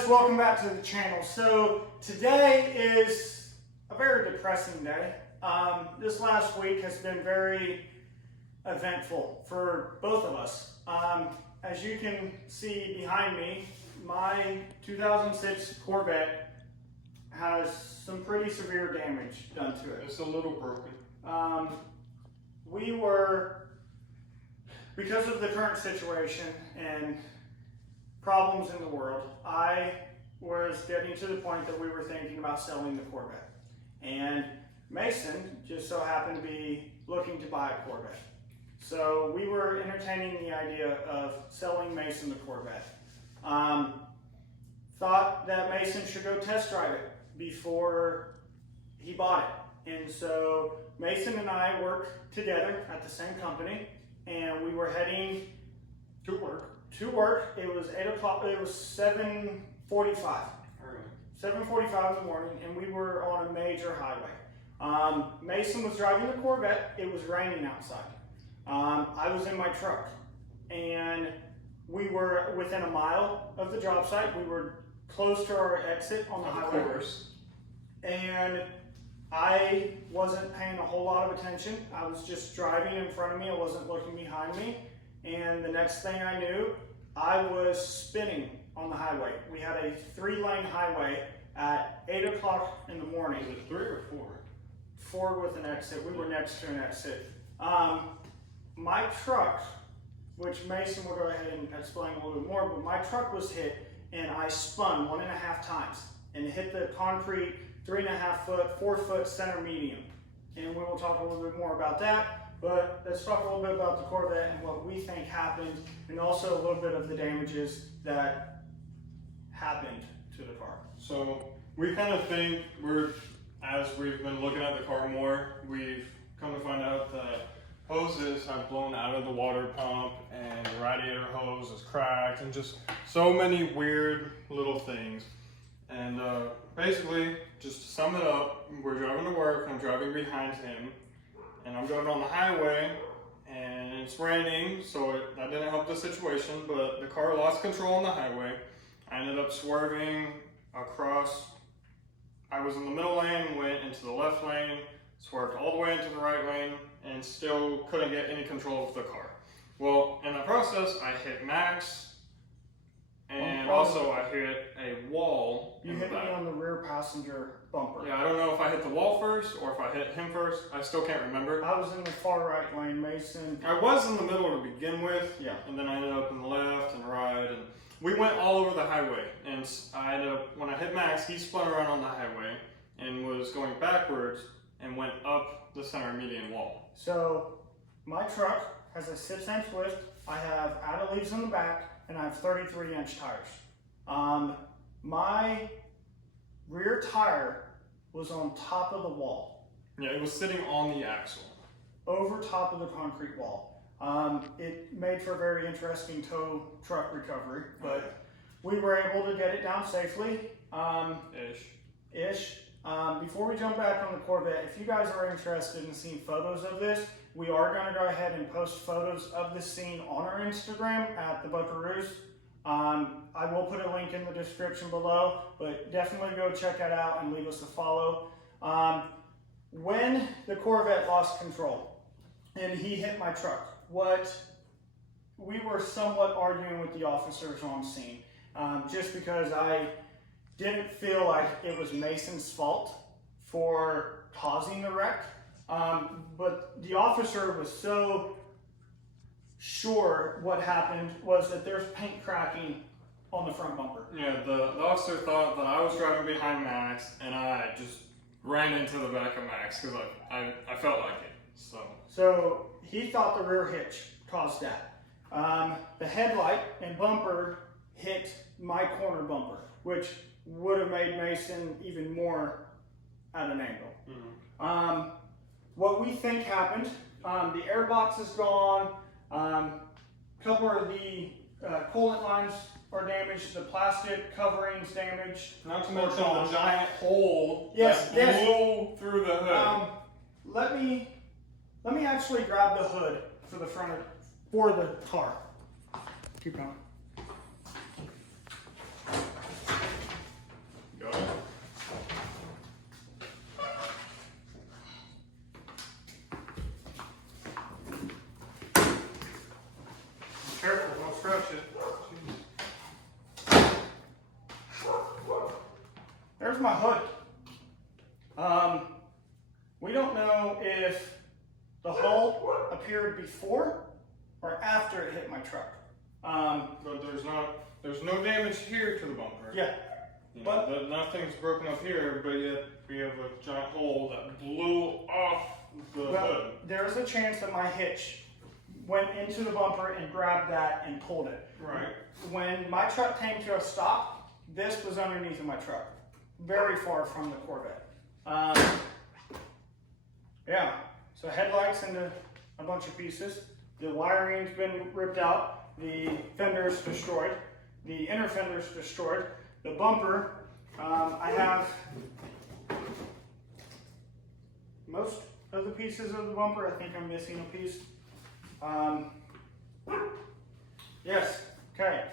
guys, welcome back to the channel. So today is a very depressing day. This last week has been very eventful for both of us. As you can see behind me, my 2006 Corvette has some pretty severe damage done to it. It's a little broken. Because of the current situation and problems in the world, I was getting to the point that we were thinking about selling the Corvette. And Mason just so happened to be looking to buy a Corvette. So we were entertaining the idea of selling Mason the Corvette. Thought that Mason should go test drive it before he bought it. And so Mason and I work together at the same company, and we were heading To work. It was 8 o'clock, it was 7:45. 7:45 in the morning, and we were on a major highway. Mason was driving the Corvette. It was raining outside. I was in my truck, and we were within a mile of the job site. We were close to our exit on the highway. Of course. And I wasn't paying a whole lot of attention. I was just driving in front of me. I wasn't looking behind me. And the next thing I knew, I was spinning on the highway. We had a 3-lane highway at 8 o'clock in the morning. Is it 3 or 4? 4 with an exit. We were next to an exit. My truck, which Mason will go ahead and explain a little bit more, but my truck was hit and I spun 1.5 times and hit the concrete 3.5 foot, 4 foot center median. And we will talk a little bit more about that. But let's talk a little bit about the Corvette and what we think happened, and also a little bit of the damages that happened to the car. So we kind of think as we've been looking at the car more, we've come to find out that hoses have blown out of the water pump and the radiator hose is cracked and just so many weird little things. And basically, just to sum it up, we're driving to work, I'm driving behind him, and I'm driving on the highway, and it's raining, so that didn't help the situation, but the car lost control on the highway. I ended up swerving across. I was in the middle lane, went into the left lane, swerved all the way into the right lane, and still couldn't get any control of the car. Well, in the process, I hit Max, and also I hit a wall. You hit me on the rear passenger bumper. Yeah, I don't know if I hit the wall first or if I hit him first. I still can't remember. I was in the far right lane, Mason. I was in the middle to begin with. Yeah. And then I ended up in the left and right, and we went all over the highway. And I ended up, when I hit Max, he spun around on the highway and was going backwards and went up the center median wall. So my truck has a 6-inch lift. I have added leaves in the back, and I have 33-inch tires. My rear tire was on top of the wall. Yeah, it was sitting on the axle. Over top of the concrete wall. It made for a very interesting tow truck recovery, but we were able to get it down safely. Ish. Before we jump back on the Corvette, if you guys are interested in seeing photos of this, we are going to go ahead and post photos of the scene on our Instagram at the Buckaroos. I will put a link in the description below, but definitely go check that out and leave us a follow. When the Corvette lost control and he hit my truck, we were somewhat arguing with the officers on scene, just because I didn't feel like it was Mason's fault for causing the wreck. But the officer was so sure what happened was that there's paint cracking on the front bumper. Yeah, the officer thought that I was driving behind Max and I just ran into the back of Max because I felt like it. So he thought the rear hitch caused that. The headlight and bumper hit my corner bumper, which would have made Mason even more at an angle. Mm-hmm. What we think happened, the air box is gone, a couple of the coolant lines are damaged, the plastic covering's damaged. Not to mention the giant hole that blew through the hood. Let me actually grab the hood for the car. Keep going. There's my hood. We don't know if the hole appeared before or after it hit my truck. But there's no damage here to the bumper. Yeah. You know, nothing's broken up here, but yet we have a giant hole that blew off the hood. There's a chance that my hitch went into the bumper and grabbed that and pulled it. Right. When my truck came to a stop, this was underneath of my truck, very far from the Corvette. Yeah, so headlights into a bunch of pieces. The wiring's been ripped out. The fender's destroyed. The inner fender's destroyed. The bumper, I have most of the pieces of the bumper. I think I'm missing a piece. Yes, okay.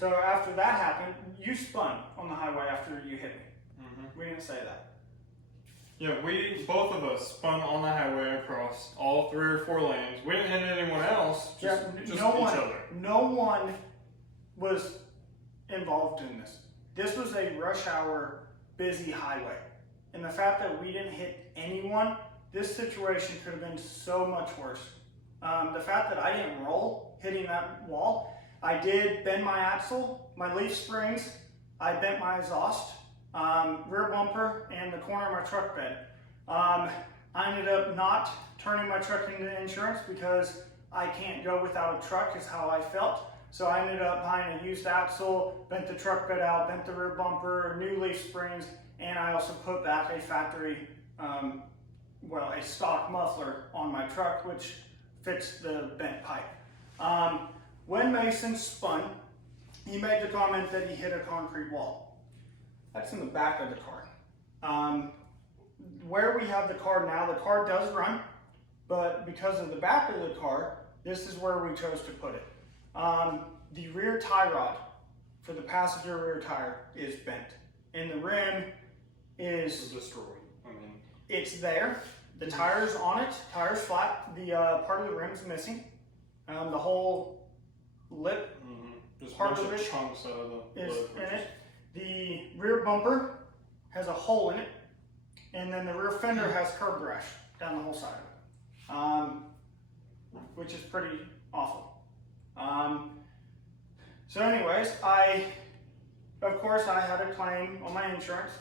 So after that happened, you spun on the highway after you hit me. We didn't say that. Yeah, both of us spun on the highway across all 3 or 4 lanes. We didn't hit anyone else, just each other. No one was involved in this. This was a rush hour, busy highway. And the fact that we didn't hit anyone, this situation could have been so much worse. The fact that I didn't roll hitting that wall, I did bend my axle, my leaf springs, I bent my exhaust, rear bumper, and the corner of my truck bed. I ended up not turning my truck into insurance because I can't go without a truck is how I felt. So I ended up buying a used axle, bent the truck bed out, bent the rear bumper, new leaf springs, and I also put back a factory, a stock muffler on my truck, which fits the bent pipe. When Mason spun, he made the comment that he hit a concrete wall. That's in the back of the car. Where we have the car now, the car does run, but because of the back of the car, this is where we chose to put it. The rear tie rod for the passenger rear tire is bent, and the rim is destroyed. It's there. The tire's on it. Tire's flat. The part of the rim's missing. The whole lip Just part a bunch of of it chunks out of the is lip. in it. The rear bumper has a hole in it, and then the rear fender has curb rash down the whole side of it, which is pretty awful. So anyways, of course I had a claim on my insurance.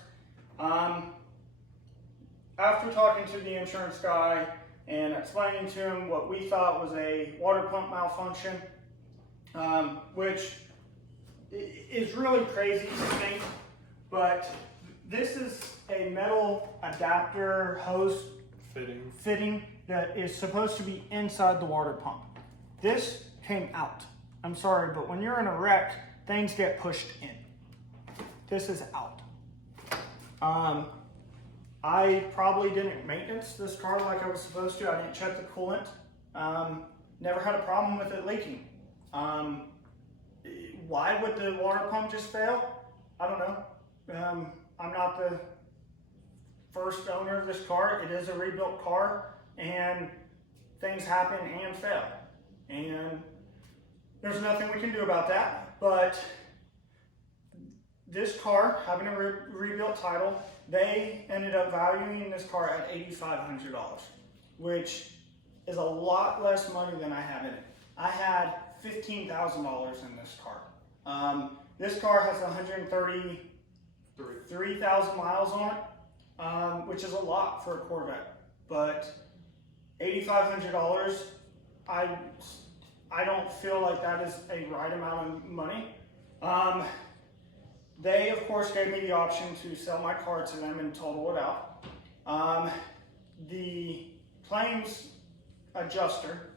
After talking to the insurance guy and explaining to him what we thought was a water pump malfunction, which is really crazy to think, but this is a metal adapter hose fitting that is supposed to be inside the water pump. This came out. I'm sorry, but when you're in a wreck, things get pushed in. This is out. I probably didn't maintenance this car like I was supposed to. I didn't check the coolant. Never had a problem with it leaking. Why would the water pump just fail? I don't know. I'm not the first owner of this car. It is a rebuilt car, and things happen and fail. And there's nothing we can do about that. But this car, having a rebuilt title, they ended up valuing this car at $8,500, which is a lot less money than I have in it. I had $15,000 in this car. This car has 133,000 miles on it, which is a lot for a Corvette. But $8,500, I don't feel like that is a right amount of money. They, of course, gave me the option to sell my car to them and total it out. The claims adjuster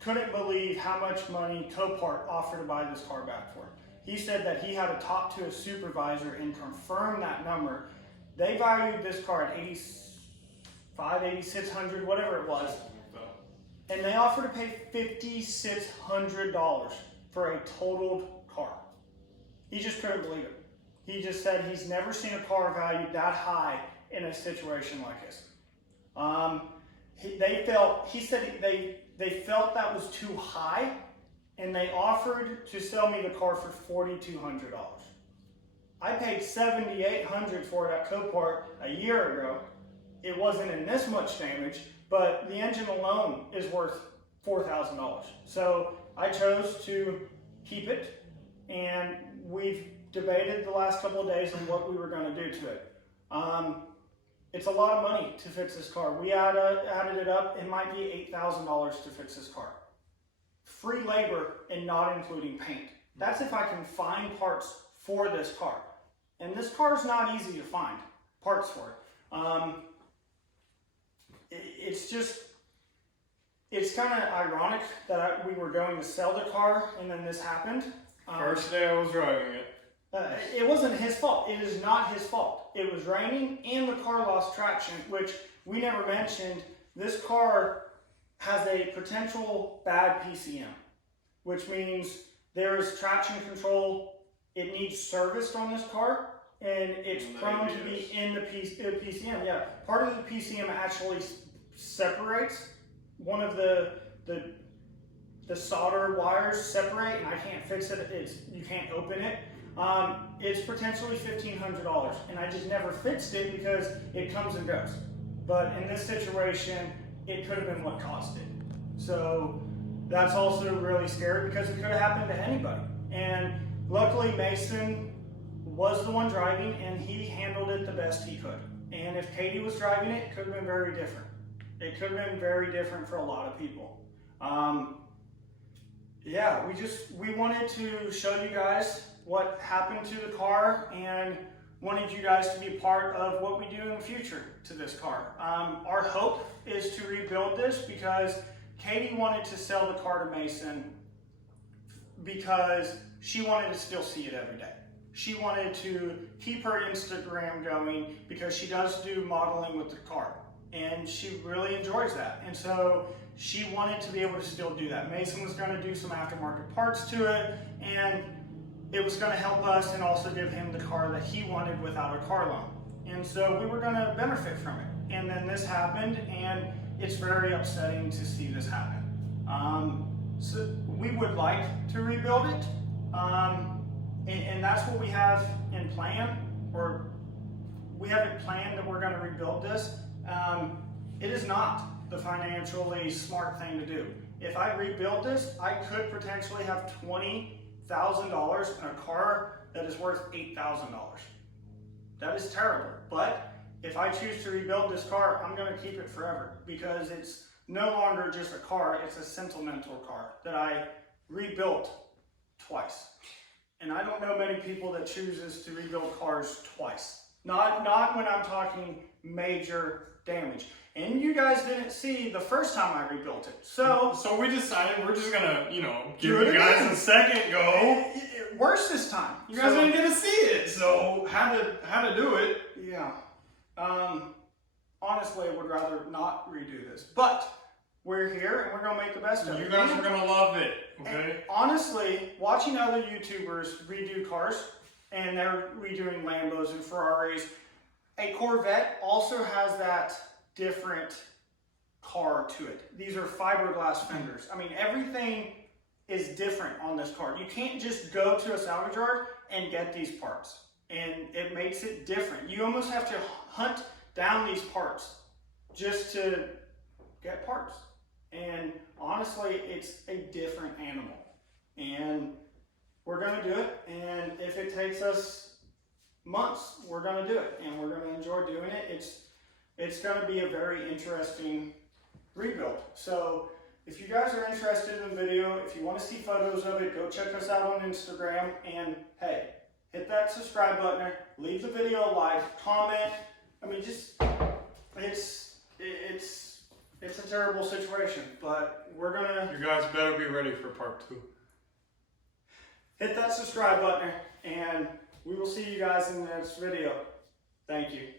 couldn't believe how much money Copart offered to buy this car back for. He said that he had to talk to a supervisor and confirm that number. They valued this car at $8,500, $8,600, whatever it was. And they offered to pay $5,600 for a totaled car. He just couldn't believe it. He just said he's never seen a car valued that high in a situation like this. He said they felt that was too high, and they offered to sell me the car for $4,200. I paid $7,800 for it at Copart a year ago. It wasn't in this much damage, but the engine alone is worth $4,000. So I chose to keep it, and we've debated the last couple of days on what we were going to do to it. It's a lot of money to fix this car. We added it up. It might be $8,000 to fix this car. Free labor and not including paint. That's if I can find parts for this car. And this car is not easy to find parts for it. It's kind of ironic that we were going to sell the car and then this happened. First day I was driving it. It wasn't his fault. It is not his fault. It was raining and the car lost traction, which we never mentioned. This car has a potential bad PCM, which means there's traction control. It needs serviced on this car, and it's prone to be in the PCM. Yeah, part of the PCM actually separates. One of the solder wires separate, and I can't fix it. You can't open it. It's potentially $1,500, and I just never fixed it because it comes and goes. But in this situation, it could have been what caused it. So that's also really scary because it could have happened to anybody. And luckily, Mason was the one driving, and he handled it the best he could. And if Katie was driving it, it could have been very different. It could have been very different for a lot of people. Yeah, we wanted to show you guys what happened to the car and wanted you guys to be part of what we do in the future to this car. Our hope is to rebuild this because Katie wanted to sell the car to Mason because she wanted to still see it every day. She wanted to keep her Instagram going because she does do modeling with the car and she really enjoys that. And so she wanted to be able to still do that. Mason was going to do some aftermarket parts to it, and it was going to help us and also give him the car that he wanted without a car loan. And so we were going to benefit from it. And then this happened, and it's very upsetting to see this happen. So we would like to rebuild it, and that's what we have in plan, or we have it planned that we're going to rebuild this. It is not the financially smart thing to do. If I rebuild this, I could potentially have $20,000 in a car that is worth $8,000. That is terrible. But if I choose to rebuild this car, I'm going to keep it forever because it's no longer just a car, it's a sentimental car that I rebuilt twice. And I don't know many people that chooses to rebuild cars twice. Not when I'm talking major damage. And you guys didn't see the first time I rebuilt it. So we decided we're just gonna, give you guys a second go. Worse this time. You guys didn't get to see it, so how to do it. Yeah. Honestly, I would rather not redo this. But we're here and we're gonna make the best of it. You guys are gonna love it, okay? And honestly, watching other YouTubers redo cars, and they're redoing Lambos and Ferraris, a Corvette also has that different car to it. These are fiberglass fenders. I mean, everything is different on this car. You can't just go to a salvage yard and get these parts. And it makes it different. You almost have to hunt down these parts just to get parts. And honestly, it's a different animal. And we're gonna do it. And if it takes us months, we're gonna do it. And we're gonna enjoy doing it. It's going to be a very interesting rebuild. So if you guys are interested in the video, if you want to see photos of it, go check us out on Instagram. And hey, hit that subscribe button, leave the video a like, comment. I mean, just it's a terrible situation, but we're gonna. You guys better be ready for part 2. Hit that subscribe button, and we will see you guys in the next video. Thank you.